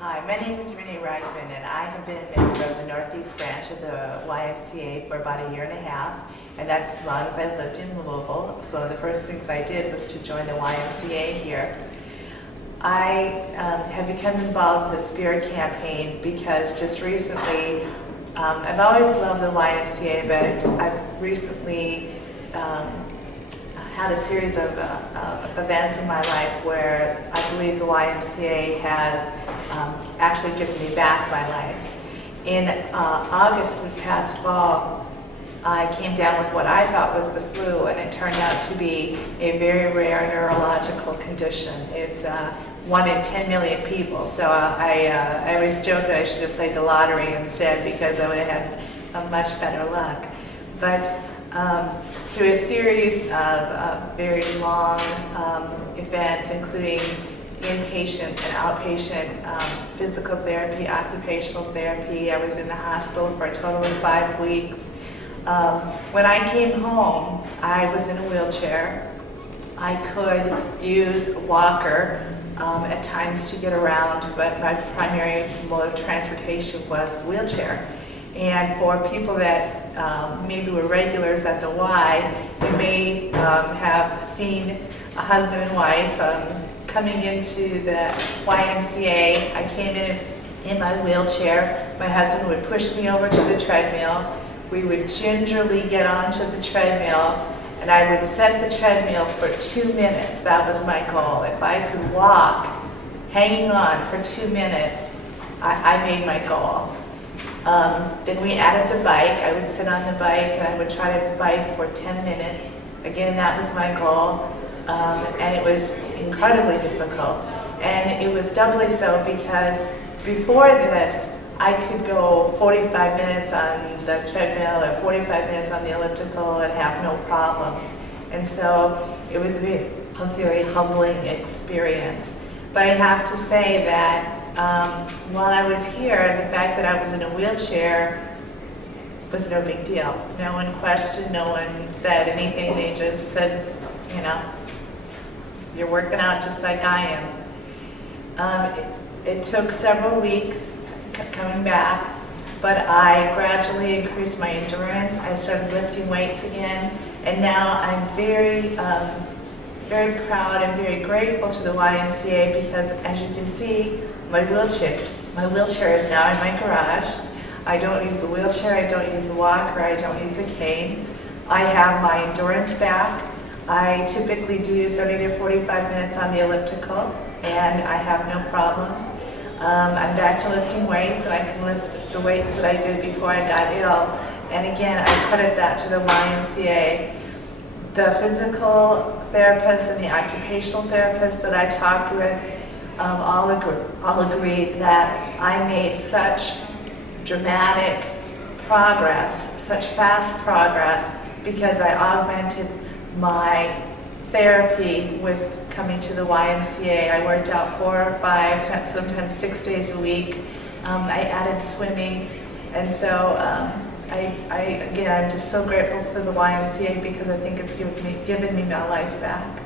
Hi, my name is Renee and I have been a member of the Northeast branch of the YMCA for about a year and a half, and that's as long as I've lived in Louisville. So one of the first things I did was to join the YMCA here. I have become involved with the Spirit Campaign because just recently, I've always loved the YMCA, but I've recently had a series of events in my life where I believe the YMCA has actually given me back my life. In August this past fall, I came down with what I thought was the flu, and it turned out to be a very rare neurological condition. It's 1 in 10 million people, so I always joke that I should have played the lottery instead because I would have had much better luck. But through a series of very long events, including inpatient and outpatient physical therapy, occupational therapy. I was in the hospital for a total of 5 weeks. When I came home, I was in a wheelchair. I could use a walker at times to get around, but my primary mode of transportation was the wheelchair. And for people that maybe were regulars at the Y, they may have seen a husband and wife coming into the YMCA. I came in my wheelchair. My husband would push me over to the treadmill. We would gingerly get onto the treadmill, and I would set the treadmill for 2 minutes. That was my goal. If I could walk hanging on for 2 minutes, I made my goal. Then we added the bike. I would sit on the bike and I would try to bike for 10 minutes. Again, that was my goal. And it was incredibly difficult. And it was doubly so because before this, I could go 45 minutes on the treadmill or 45 minutes on the elliptical and have no problems. And so it was a very humbling experience. But I have to say that while I was here, the fact that I was in a wheelchair was no big deal. No one questioned, no one said anything. They just said, you know, you're working out just like I am. It took several weeks coming back, but I gradually increased my endurance. I started lifting weights again, and now I'm very proud and very grateful to the YMCA because, as you can see, my wheelchair is now in my garage. I don't use a wheelchair, I don't use a walker, I don't use a cane. I have my endurance back. I typically do 30 to 45 minutes on the elliptical, and I have no problems. I'm back to lifting weights, and I can lift the weights that I did before I got ill. And again, I credit that to the YMCA. The physical therapists and the occupational therapists that I talked with all agreed that I made such dramatic progress, such fast progress, because I augmented my therapy with coming to the YMCA. I worked out 4 or 5, sometimes 6 days a week. I added swimming, and so again, I'm just so grateful for the YMCA because I think it's given me my life back.